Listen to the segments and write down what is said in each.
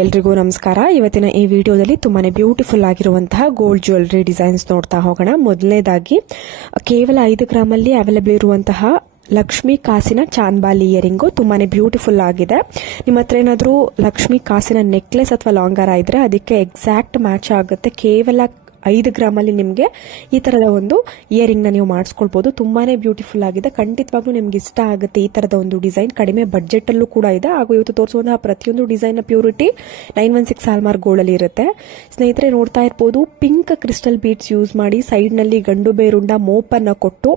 ಎಲ್ರಿಗೂ ನಮಸ್ಕಾರ. ಇವತ್ತಿನ ಈ ವಿಡಿಯೋದಲ್ಲಿ ತುಂಬಾನೇ ಬ್ಯೂಟಿಫುಲ್ ಆಗಿರುವಂತಹ ಗೋಲ್ಡ್ ಜ್ಯುವೆಲ್ಲರಿ ಡಿಸೈನ್ಸ್ ನೋಡ್ತಾ ಹೋಗೋಣ. ಮೊದಲನೇದಾಗಿ ಕೇವಲ 5 ಗ್ರಾಮಲ್ಲಿ ಅವೈಲೇಬಲ್ ಇರುವಂತಹ ಲಕ್ಷ್ಮಿ ಕಾಸಿನ ಚಾಂದ್ಬಾಲಿ ಇಯರಿಂಗು ತುಂಬಾನೇ ಬ್ಯೂಟಿಫುಲ್ ಆಗಿದೆ. ನಿಮ್ಮ ಹತ್ರ ಏನಾದರೂ ಲಕ್ಷ್ಮಿ ಕಾಸಿನ ನೆಕ್ಲೆಸ್ ಅಥವಾ ಲಾಂಗಾರ ಇದ್ರೆ ಅದಕ್ಕೆ ಎಕ್ಸಾಕ್ಟ್ ಮ್ಯಾಚ್ ಆಗುತ್ತೆ. ಕೇವಲ 5 ಗ್ರಾಮಲ್ಲಿ ನಿಮಗೆ ಈ ತರದ ಒಂದು ಇಯರಿಂಗ್ ನ ನೀವು ಮಾಡಿಸ್ಕೊಳ್ಬಹುದು. ತುಂಬಾನೇ ಬ್ಯೂಟಿಫುಲ್ ಆಗಿದೆ. ಖಂಡಿತವಾಗ್ಲೂ ನಿಮ್ಗೆ ಇಷ್ಟ ಆಗುತ್ತೆ. ಈ ತರದ ಒಂದು ಡಿಸೈನ್ ಕಡಿಮೆ ಬಡ್ಜೆಟ್ ಅಲ್ಲೂ ಕೂಡ ಇದೆ. ಹಾಗೂ ಇವತ್ತು ತೋರಿಸುವಂತಹ ಪ್ರತಿಯೊಂದು ಡಿಸೈನ್ ನ ಪ್ಯೂರಿಟಿ 916 ಹಾಲ್ಮಾರ್ಕ್ ಗೋಲ್ಡ್ ಅಲ್ಲಿ ಇರುತ್ತೆ. ಸ್ನೇಹಿತರೆ, ನೋಡ್ತಾ ಇರಬಹುದು, ಪಿಂಕ್ ಕ್ರಿಸ್ಟಲ್ ಬೀಡ್ಸ್ ಯೂಸ್ ಮಾಡಿ ಸೈಡ್ ನಲ್ಲಿ ಗಂಡು ಬೇರುಂಡ ಮೋಪನ್ನ ಕೊಟ್ಟು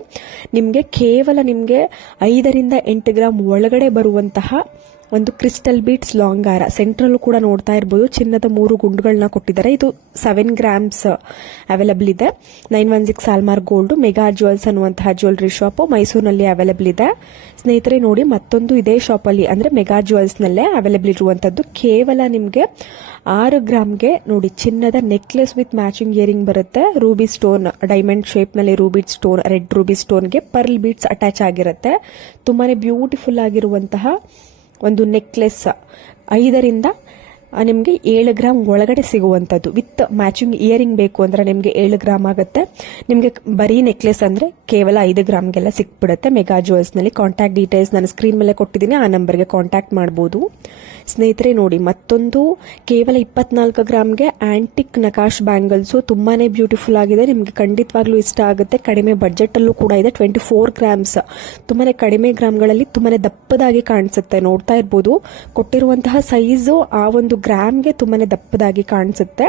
ನಿಮ್ಗೆ ಕೇವಲ 5 ರಿಂದ 8 ಗ್ರಾಮ್ ಒಳಗಡೆ ಬರುವಂತಹ ಒಂದು ಕ್ರಿಸ್ಟಲ್ ಬೀಡ್ಸ್ ಲಾಂಗಾರ. ಸೆಂಟ್ರಲ್ ಕೂಡ ನೋಡ್ತಾ ಇರಬಹುದು, ಚಿನ್ನದ 3 ಗುಂಡುಗಳನ್ನ ಕೊಟ್ಟಿದ್ದಾರೆ. ಇದು 7 ಗ್ರಾಮ್ಸ್ ಅವೈಲೇಬಲ್ ಇದೆ. 916 ಹಾಲ್ಮಾರ್ಕ್ ಗೋಲ್ಡ್ ಮೆಗಾ ಜ್ಯುವೆಲ್ಸ್ ಅನ್ನುವಂತಹ ಜ್ಯುವೆಲ್ಲರಿ ಶಾಪ್ ಮೈಸೂರಿನಲ್ಲಿ ಅವೈಲೇಬಲ್ ಇದೆ. ಸ್ನೇಹಿತರೆ ನೋಡಿ, ಮತ್ತೊಂದು ಇದೇ ಶಾಪ್ ಅಲ್ಲಿ ಅಂದ್ರೆ ಮೆಗಾ ಜ್ಯುವೆಲ್ಸ್ ನಲ್ಲೇ ಅವೈಲೇಬಲ್ ಇರುವಂತದ್ದು. ಕೇವಲ ನಿಮ್ಗೆ 6 ಗ್ರಾಮ್ಗೆ ನೋಡಿ ಚಿನ್ನದ ನೆಕ್ಲೆಸ್ ವಿತ್ ಮ್ಯಾಚಿಂಗ್ ಇಯರಿಂಗ್ ಬರುತ್ತೆ. ರೂಬಿ ಸ್ಟೋನ್, ಡೈಮಂಡ್ ಶೇಪ್ ನಲ್ಲಿ ರೂಬಿ ಸ್ಟೋನ್, ರೆಡ್ ರೂಬಿ ಸ್ಟೋನ್ಗೆ ಪರ್ಲ್ ಬೀಡ್ಸ್ ಅಟ್ಯಾಚ್ ಆಗಿರುತ್ತೆ. ತುಂಬಾನೇ ಬ್ಯೂಟಿಫುಲ್ ಆಗಿರುವಂತಹ ಒಂದು ನೆಕ್ಲೆಸ್ 5 ರಿಂದ ನಿಮಗೆ 7 ಗ್ರಾಮ್ ಒಳಗಡೆ ಸಿಗುವಂತದ್ದು. ವಿತ್ ಮ್ಯಾಚಿಂಗ್ ಇಯರಿಂಗ್ ಬೇಕು ಅಂದ್ರೆ ನಿಮಗೆ 7 ಗ್ರಾಮ್ ಆಗುತ್ತೆ. ನಿಮಗೆ ಬರೀ ನೆಕ್ಲೆಸ್ ಅಂದ್ರೆ ಕೇವಲ 5 ಗ್ರಾಮ್ಗೆಲ್ಲ ಸಿಕ್ಬಿಡುತ್ತೆ. ಮೆಗಾ ಜ್ಯುವೆಲ್ಸ್ ನಲ್ಲಿ ಕಾಂಟ್ಯಾಕ್ಟ್ ಡೀಟೇಲ್ಸ್ ನಾನು ಸ್ಕ್ರೀನ್ ಮೇಲೆ ಕೊಟ್ಟಿದ್ದೀನಿ, ಆ ನಂಬರ್ಗೆ ಕಾಂಟ್ಯಾಕ್ಟ್ ಮಾಡಬಹುದು. ಸ್ನೇಹಿತರೆ ನೋಡಿ, ಮತ್ತೊಂದು ಕೇವಲ 24 ಗ್ರಾಮ್ಗೆ ಆಂಟಿಕ್ ನಕಾಶ್ ಬ್ಯಾಂಗಲ್ಸ್ ತುಂಬಾನೇ ಬ್ಯೂಟಿಫುಲ್ ಆಗಿದೆ. ನಿಮ್ಗೆ ಖಂಡಿತವಾಗ್ಲೂ ಇಷ್ಟ ಆಗುತ್ತೆ. ಕಡಿಮೆ ಬಡ್ಜೆಟ್ ಅಲ್ಲೂ ಕೂಡ ಇದೆ. 24 ಗ್ರಾಮ್ಸ್ ತುಂಬಾನೇ ಕಡಿಮೆ ಗ್ರಾಮ್ಗಳಲ್ಲಿ ತುಂಬಾನೇ ದಪ್ಪದಾಗಿ ಕಾಣಿಸುತ್ತೆ. ನೋಡ್ತಾ ಇರಬಹುದು, ಕೊಟ್ಟಿರುವಂತಹ ಸೈಜು ಆ ಒಂದು ಗ್ರಾಮ್ಗೆ ತುಂಬಾನೇ ದಪ್ಪದಾಗಿ ಕಾಣಿಸುತ್ತೆ.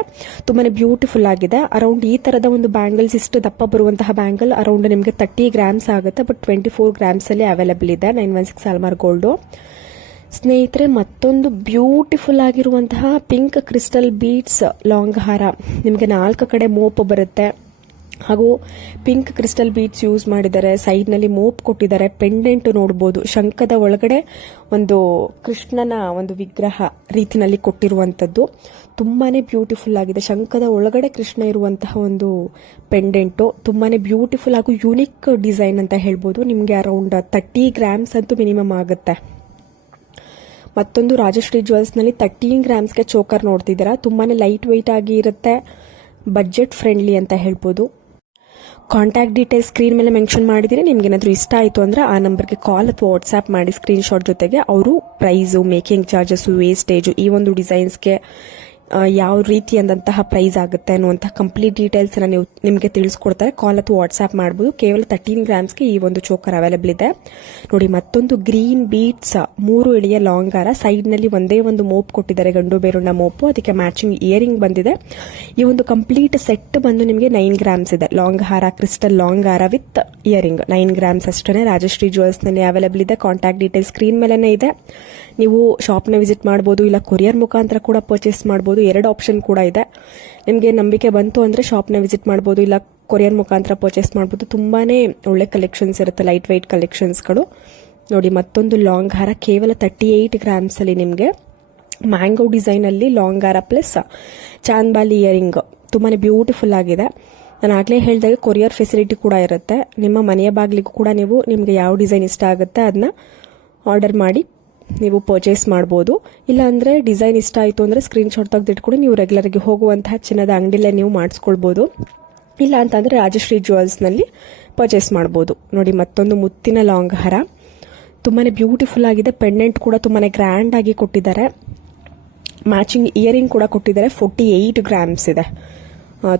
ತುಂಬಾನೇ ಬ್ಯೂಟಿಫುಲ್ ಆಗಿದೆ. ಅರೌಂಡ್ ಈ ತರದ ಒಂದು ಬ್ಯಾಂಗಲ್ಸ್, ಇಷ್ಟು ದಪ್ಪ ಬರುವಂತಹ ಬ್ಯಾಂಗಲ್ ಅರೌಂಡ್ ನಿಮಗೆ 30 ಗ್ರಾಮ್ಸ್ ಆಗುತ್ತೆ. ಬಟ್ 24 ಗ್ರಾಮ್ಸ್ ಅಲ್ಲಿ ಅವೈಲೇಬಲ್ ಇದೆ 916 ಹಾಲ್ಮಾರ್ಕ್ ಗೋಲ್ಡ್. ಸ್ನೇಹಿತರೆ, ಮತ್ತೊಂದು ಬ್ಯೂಟಿಫುಲ್ ಆಗಿರುವಂತಹ ಪಿಂಕ್ ಕ್ರಿಸ್ಟಲ್ ಬೀಡ್ಸ್ ಲಾಂಗ್ ಹಾರ. ನಿಮಗೆ 4 ಕಡೆ ಮೋಪ್ ಬರುತ್ತೆ. ಹಾಗೂ ಪಿಂಕ್ ಕ್ರಿಸ್ಟಲ್ ಬೀಡ್ಸ್ ಯೂಸ್ ಮಾಡಿದ್ದಾರೆ. ಸೈಡ್ ನಲ್ಲಿ ಮೋಪ್ ಕೊಟ್ಟಿದ್ದಾರೆ. ಪೆಂಡೆಂಟ್ ನೋಡಬಹುದು, ಶಂಖದ ಒಳಗಡೆ ಒಂದು ಕೃಷ್ಣನ ಒಂದು ವಿಗ್ರಹ ರೀತಿನಲ್ಲಿ ಕೊಟ್ಟಿರುವಂತದ್ದು. ತುಂಬಾನೇ ಬ್ಯೂಟಿಫುಲ್ ಆಗಿದೆ. ಶಂಖದ ಒಳಗಡೆ ಕೃಷ್ಣ ಇರುವಂತಹ ಒಂದು ಪೆಂಡೆಂಟು ತುಂಬಾನೇ ಬ್ಯೂಟಿಫುಲ್ ಹಾಗೂ ಯೂನಿಕ್ ಡಿಸೈನ್ ಅಂತ ಹೇಳ್ಬೋದು. ನಿಮ್ಗೆ ಅರೌಂಡ್ 30 ಗ್ರಾಮ್ಸ್ ಅಂತೂ ಮಿನಿಮಮ್ ಆಗುತ್ತೆ. ಮತ್ತೊಂದು ರಾಜಶ್ರೀ ಜ್ಯುವೆಲ್ಸ್ ನಲ್ಲಿ 13 ಗ್ರಾಮ್ಸ್ಗೆ ಚೋಕರ್ ನೋಡ್ತಿದ್ದೀರಾ. ತುಂಬಾನೇ ಲೈಟ್ ವೆಯ್ಟ್ ಆಗಿ ಇರುತ್ತೆ. ಬಡ್ಜೆಟ್ ಫ್ರೆಂಡ್ಲಿ ಅಂತ ಹೇಳ್ಬೋದು. ಕಾಂಟ್ಯಾಕ್ಟ್ ಡೀಟೇಲ್ಸ್ ಸ್ಕ್ರೀನ್ ಮೇಲೆ ಮೆನ್ಷನ್ ಮಾಡಿದ್ರೆ ನಿಮ್ಗೆ ಏನಾದರೂ ಇಷ್ಟ ಆಯಿತು ಅಂದ್ರೆ ಆ ನಂಬರ್ಗೆ ಕಾಲ್ ಅಥವಾ ವಾಟ್ಸ್ಆಪ್ ಮಾಡಿ ಸ್ಕ್ರೀನ್ ಶಾಟ್ ಜೊತೆಗೆ ಅವರು ಪ್ರೈಸು, ಮೇಕಿಂಗ್ ಚಾರ್ಜಸ್, ವೇಸ್ಟೇಜು, ಈ ಒಂದು ಡಿಸೈನ್ಸ್ಗೆ ಯಾವ ರೀತಿಯಾದಂತಹ ಪ್ರೈಸ್ ಆಗುತ್ತೆ ಅನ್ನುವಂತಹ ಕಂಪ್ಲೀಟ್ ಡೀಟೇಲ್ಸ್ ನೀವು ನಿಮಗೆ ತಿಳಿಸ್ಕೊಡ್ತಾರೆ. ಕಾಲ್ ಅಥವಾ ವಾಟ್ಸ್ಆಪ್ ಮಾಡಬಹುದು. ಕೇವಲ 13 ಗ್ರಾಮ್ಸ್ಗೆ ಈ ಒಂದು ಚೋಕರ್ ಅವೈಲೇಬಲ್ ಇದೆ. ನೋಡಿ, ಮತ್ತೊಂದು ಗ್ರೀನ್ ಬೀಡ್ಸ್ 3 ಎಳೆಯ ಲಾಂಗ್ ಹಾರ. ಸೈಡ್ ನಲ್ಲಿ ಒಂದೇ ಒಂದು ಮೋಪ್ ಕೊಟ್ಟಿದ್ದಾರೆ, ಗಂಡು ಬೇರುಣ್ಣ ಮೋಪು. ಅದಕ್ಕೆ ಮ್ಯಾಚಿಂಗ್ ಇಯರಿಂಗ್ ಬಂದಿದೆ. ಈ ಒಂದು ಕಂಪ್ಲೀಟ್ ಸೆಟ್ ಬಂದು ನಿಮಗೆ 9 ಗ್ರಾಮ್ಸ್ ಇದೆ. ಲಾಂಗ್ ಹಾರ, ಕ್ರಿಸ್ಟಲ್ ಲಾಂಗ್ ಹಾರ ವಿತ್ ಇಯರಿಂಗ್ 9 ಗ್ರಾಮ್ಸ್ ಅಷ್ಟೇ. ರಾಜಶ್ರೀ ಜ್ಯುವೆಲ್ಸ್ ನಲ್ಲಿ ಅವೈಲೇಬಲ್ ಇದೆ. ಕಾಂಟ್ಯಾಕ್ಟ್ ಡೀಟೇಲ್ಸ್ ಸ್ಕ್ರೀನ್ ಮೇಲೆನೇ ಇದೆ. ನೀವು ಶಾಪ್ನ ವಿಸಿಟ್ ಮಾಡಬಹುದು, ಇಲ್ಲ ಕೊರಿಯರ್ ಮುಖಾಂತರ ಕೂಡ ಪರ್ಚೇಸ್ ಮಾಡಬಹುದು. 2 ಆಪ್ಷನ್ ಕೂಡ ಇದೆ. ನಿಮಗೆ ನಂಬಿಕೆ ಬಂತು ಅಂದ್ರೆ ಶಾಪ್ನ ವಿಸಿಟ್ ಮಾಡಬಹುದು, ಇಲ್ಲ ಕೊರಿಯರ್ ಮುಖಾಂತರ ಪರ್ಚೇಸ್ ಮಾಡಬಹುದು. ತುಂಬಾನೇ ಒಳ್ಳೆ ಕಲೆಕ್ಷನ್ಸ್ ಇರುತ್ತೆ, ಲೈಟ್ ವೈಟ್ ಕಲೆಕ್ಷನ್ಸ್ಗಳು. ನೋಡಿ, ಮತ್ತೊಂದು ಲಾಂಗ್ ಹಾರ ಕೇವಲ 38 ಗ್ರಾಮ್ಸ್ ಅಲ್ಲಿ ನಿಮಗೆ ಮ್ಯಾಂಗೋ ಡಿಸೈನ್ ಅಲ್ಲಿ ಲಾಂಗ್ ಹಾರ ಪ್ಲಸ್ ಚಾಂದ್ಬಾಲಿ ಇಯರಿಂಗ್ ತುಂಬಾನೇ ಬ್ಯೂಟಿಫುಲ್ ಆಗಿದೆ. ನಾನು ಆಗ್ಲೇ ಹೇಳಿದಾಗ ಕೊರಿಯರ್ ಫೆಸಿಲಿಟಿ ಕೂಡ ಇರುತ್ತೆ. ನಿಮ್ಮ ಮನೆಯ ಬಾಗಿಲಿಗೂ ಕೂಡ ನಿಮಗೆ ಯಾವ ಡಿಸೈನ್ ಇಷ್ಟ ಆಗುತ್ತೆ ಅದನ್ನ ಆರ್ಡರ್ ಮಾಡಿ ನೀವು ಪರ್ಚೇಸ್ ಮಾಡಬಹುದು. ಇಲ್ಲ ಅಂದ್ರೆ ಡಿಸೈನ್ ಇಷ್ಟ ಆಯಿತು ಅಂದ್ರೆ ಸ್ಕ್ರೀನ್ ಶಾಟ್ ತೆಗೆದಿಟ್ಕೊಂಡು ನೀವು ರೆಗ್ಯುಲರ್ ಆಗಿ ಹೋಗುವಂತಹ ಚಿನ್ನದ ಅಂಗಡಿಲೇ ನೀವು ಮಾಡಿಸ್ಕೊಳ್ಬಹುದು. ಇಲ್ಲ ಅಂತಂದ್ರೆ ರಾಜಶ್ರೀ ಜ್ಯುವೆಲ್ಸ್ ನಲ್ಲಿ ಪರ್ಚೇಸ್ ಮಾಡಬಹುದು. ನೋಡಿ, ಮತ್ತೊಂದು ಮುತ್ತಿನ ಲಾಂಗ್ ಹಾರ ತುಂಬಾನೇ ಬ್ಯೂಟಿಫುಲ್ ಆಗಿದೆ. ಪೆಂಡೆಂಟ್ ಕೂಡ ತುಂಬಾನೇ ಗ್ರ್ಯಾಂಡ್ ಆಗಿ ಕೊಟ್ಟಿದ್ದಾರೆ. ಮ್ಯಾಚಿಂಗ್ ಇಯರಿಂಗ್ ಕೂಡ ಕೊಟ್ಟಿದ್ದಾರೆ. 48 ಗ್ರಾಮ್ಸ್ ಇದೆ.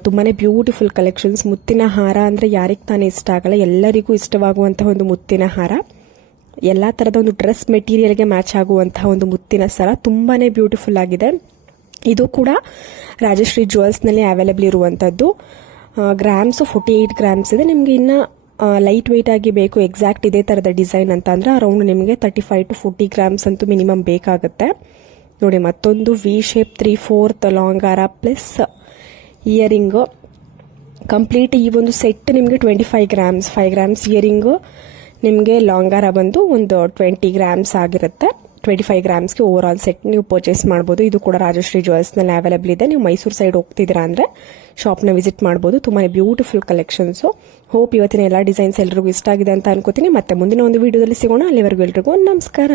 ತುಂಬಾನೇ ಬ್ಯೂಟಿಫುಲ್ ಕಲೆಕ್ಷನ್ಸ್. ಮುತ್ತಿನ ಹಾರ ಅಂದ್ರೆ ಯಾರಿಗೆ ತಾನೇ ಇಷ್ಟ ಆಗಲ್ಲ, ಎಲ್ಲರಿಗೂ ಇಷ್ಟವಾಗುವಂತಹ ಒಂದು ಮುತ್ತಿನ ಹಾರ. ಎಲ್ಲಾ ತರದ ಒಂದು ಡ್ರೆಸ್ ಮೆಟೀರಿಯಲ್ಗೆ ಮ್ಯಾಚ್ ಆಗುವಂತಹ ಒಂದು ಮುತ್ತಿನ ಸರ ತುಂಬಾನೇ ಬ್ಯೂಟಿಫುಲ್ ಆಗಿದೆ. ಇದು ಕೂಡ ರಾಜಶ್ರೀ ಜ್ಯುವೆಲ್ಸ್ ನಲ್ಲಿ ಅವೈಲೇಬಲ್ ಇರುವಂತದ್ದು. ಗ್ರಾಮ್ಸ್ 48 ಗ್ರಾಮ್ಸ್ ಇದೆ. ನಿಮ್ಗೆ ಇನ್ನ ಲೈಟ್ ವೆಯ್ಟ್ ಆಗಿ ಬೇಕು, ಎಕ್ಸಾಕ್ಟ್ ಇದೇ ತರದ ಡಿಸೈನ್ ಅಂತ ಅಂದ್ರೆ ಅರೌಂಡ್ ನಿಮಗೆ 35 to 40 ಗ್ರಾಮ್ಸ್ ಅಂತೂ ಮಿನಿಮಮ್ ಬೇಕಾಗುತ್ತೆ. ನೋಡಿ, ಮತ್ತೊಂದು ವಿ ಶೇಪ್ 3/4 ಲಾಂಗ್ ಹಾರ ಪ್ಲಸ್ ಇಯರಿಂಗ್ ಕಂಪ್ಲೀಟ್. ಈ ಒಂದು ಸೆಟ್ ನಿಮಗೆ 25 ಗ್ರಾಮ್ಸ್, 5 ಗ್ರಾಮ್ಸ್ ಇಯರಿಂಗ್, ನಿಮಗೆ ಲಾಂಗ್ ಹಾರ ಬಂದು ಒಂದು 20 ಗ್ರಾಮ್ಸ್ ಆಗಿರುತ್ತೆ. 25 ಗ್ರಾಮ್ಸ್ಗೆ ಓವರ್ ಆಲ್ ಸೆಟ್ ನೀವು ಪರ್ಚೇಸ್ ಮಾಡಬಹುದು. ಇದು ಕೂಡ ರಾಜಶ್ರೀ ಜ್ಯುವೆಲ್ಸ್ ನಲ್ಲಿ ಅವೈಲೇಬಲ್ ಇದೆ. ನೀವು ಮೈಸೂರು ಸೈಡ್ ಹೋಗ್ತಿದ್ದೀರಾ ಅಂದ್ರೆ ಶಾಪ್ನ ವಿಸಿಟ್ ಮಾಡಬಹುದು. ತುಂಬಾನೇ ಬ್ಯೂಟಿಫುಲ್ ಕಲೆಕ್ಷನ್ಸ್. ಹೋಪ್ ಇವತ್ತಿನ ಎಲ್ಲಾ ಡಿಸೈನ್ಸ್ ಎಲ್ರಿಗೂ ಇಷ್ಟ ಆಗಿದೆ ಅಂತ ಅನ್ಕೋತೀನಿ. ಮತ್ತೆ ಮುಂದಿನ ಒಂದು ವಿಡಿಯೋದಲ್ಲಿ ಸಿಗೋಣ. ಅಲ್ಲಿವರೆಗೂ ಎಲ್ರಿಗೂ ನಮಸ್ಕಾರ.